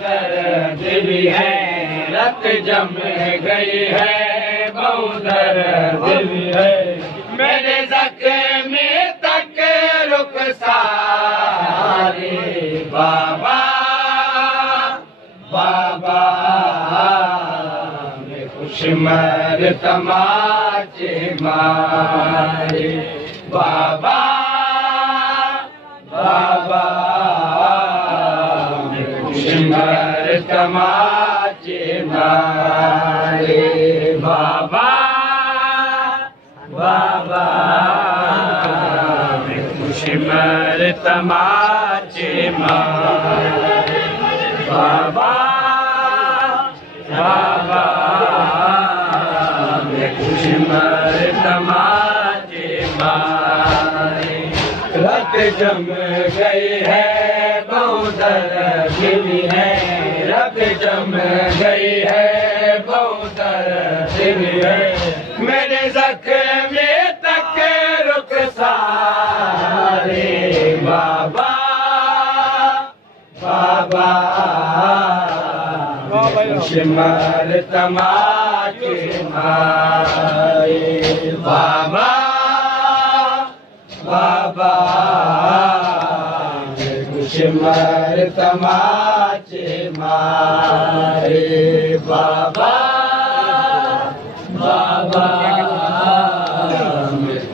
दर्द भी है, रत जम गई है, बहुत दर्द भी है। मेरे ज़ख्म तक रुक सारे बाबा बाबा मैं कुछ मर तमाचे मारे बाबा बाबा मैं कुछ मर तमाचे मारे बाबा बाबा मैं कुछ मर तमाचे मारे बाबा बाबा मैं कुछ मर तमाचे मारे रत जम गई है, बहुत दर्द भी है, रत जम गई है, बहुत दर्द भी है। मेरे ज़ख्म तक रुक सारे बाबा बाबा कुछ मर तमाचे मारे बाबा बाबा कुछ मर तमाचे मारे बाबा बाबा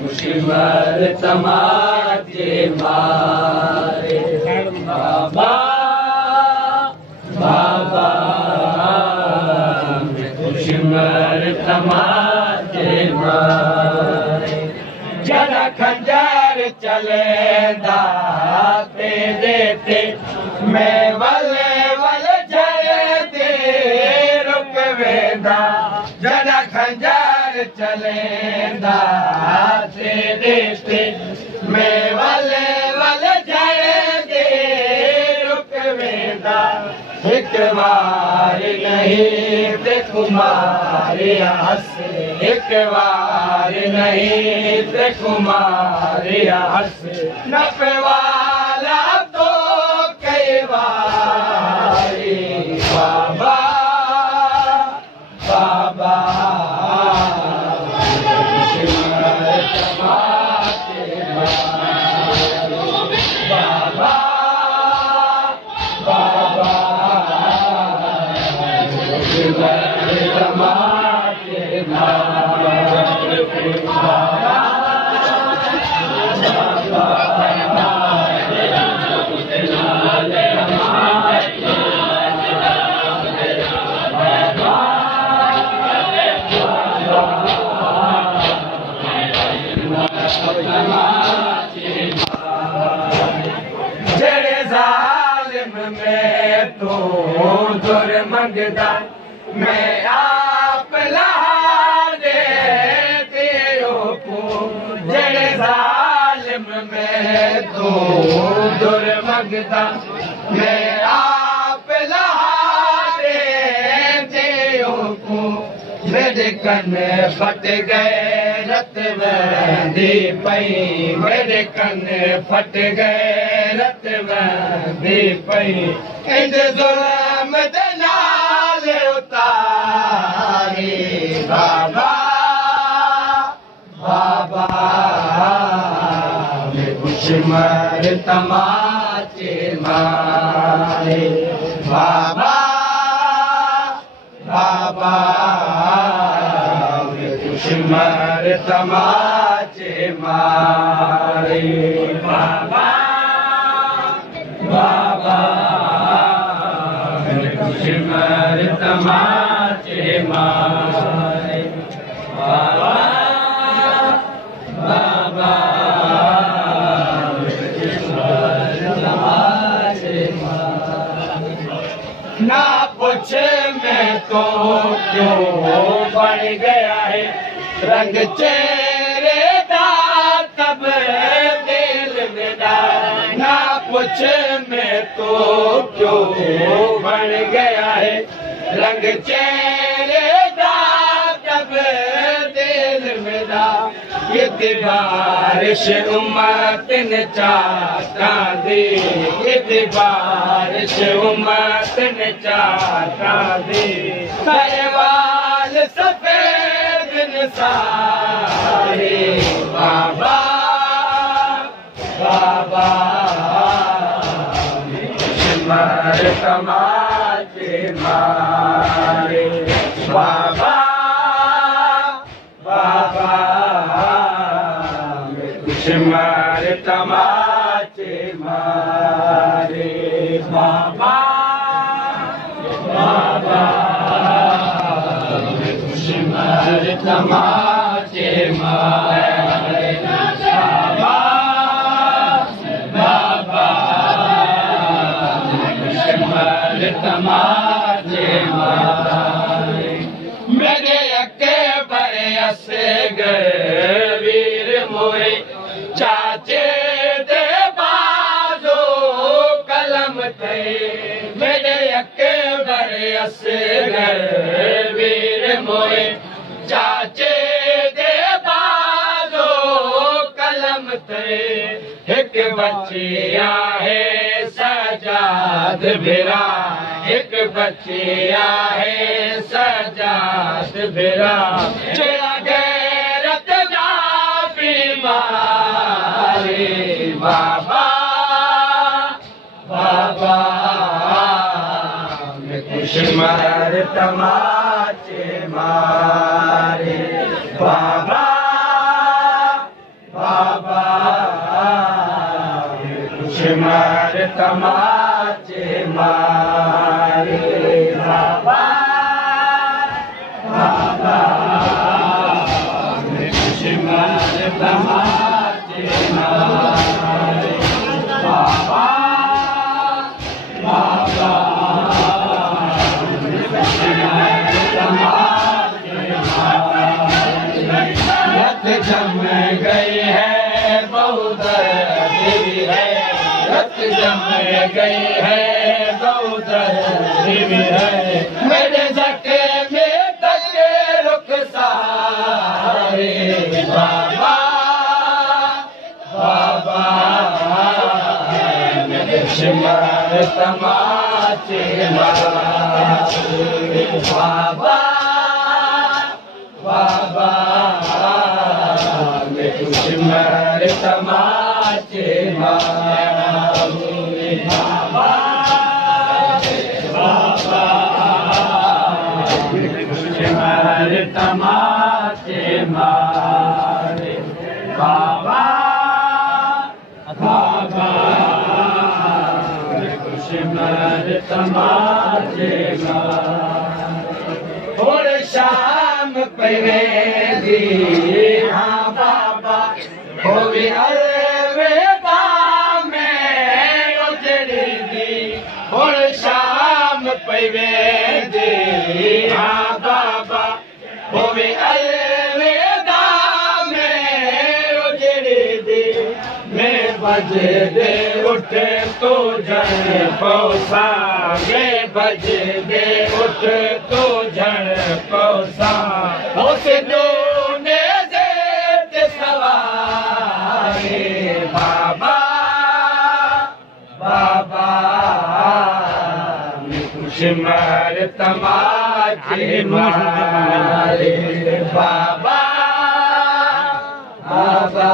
कुछ मर तमाचे मारे बाबा बाबा कुछ मर तमाचे मारे जरा खंजर चले दाते देते मैं वले वले जयते रुक वेदा जरा खंजर चले दाते देते मैं वले वले जयते रुक वेदा एक बार नहीं ते कुमारी हंस एक बार नहीं ते कुमारी हंस नफ़े वाला तो कई बारी बाबा बाबा बाबा बाबा तमाचे मारे जड़े ज़ालिम में तो दुर मंगदा मैं आप लहारे तेरो को जड़े ज़ालिम में तो दुर मंगदा मैं आप लहारे तेरो को मेरे कन फट गए रत बंदी पई मेरे कन फट गए रत बंदी पई इंद जुल्म दे नाल उतारे बाबा बाबा मैं कुछ मर तमाचे मारे बाबा बाबा कुछ मर तमाचे मारे बाबा बाबा कुछ मर तमाचे मारे बाबा बाबा कुछ मर तमाचे मारे ना पूछ मैं तो क्यों बढ़ गया है रंग चेहरे दा तब दिल मेरा ना पूछ मैं तो क्यों बढ़ गया है रंग चेहरे दा तब दिल मेरा कितनी बारिश उम्मत ने चाहता दी कितनी बारिश उम्मत ने चाहता दी सहवाल सफेद निसारे बाबा बाबा मर तमाचे मारे बाबा बाबा मर तमाचे मारे बाबा बाबा मर तमाचे मारे बाबा बाबा मर तमाचे मारे मेरे अके बड़े असे गए वीर मोए चाचे दे बाजो कलम थे मेरे अके बड़े असे गए वीर मोए चाचे दे बाजो कलम थे एक बच्चिया है सजाद बिरा एक बच्चिया है सजाद बिरा चला गैरत ना बीमारी बाबा बाबा मैं कुछ मर तमाचे मारे बाबा बाबा मर तमाचे मारे बाबा बाबा मर तमाचे मारे बाबा बाबा मर तमाचे मारे रत जम गई है बहुत देवी है रत जम गई है बहुत देवी है मेरे जके में तके रुख सारे बाबा बाबा मर तमाचे मारे बाबा बाबा मर तमाचे मारे बाबा बाबा मर तमाचे मारे बाबा बाबा मर तमाचे मारे और शाम पे दी हाँ बाबा हो भी अलविदा में उजड़ी दी और शाम पे दी हाँ बाबा हो भी अलविदा में उजड़ी दी मैं बज दे उठे तो जन पौसा मैं बज दे उठ तो जन पौसा उस दोने से सवारे बाबा बाबा कुछ मर तमाचे मारे बाबा बाबा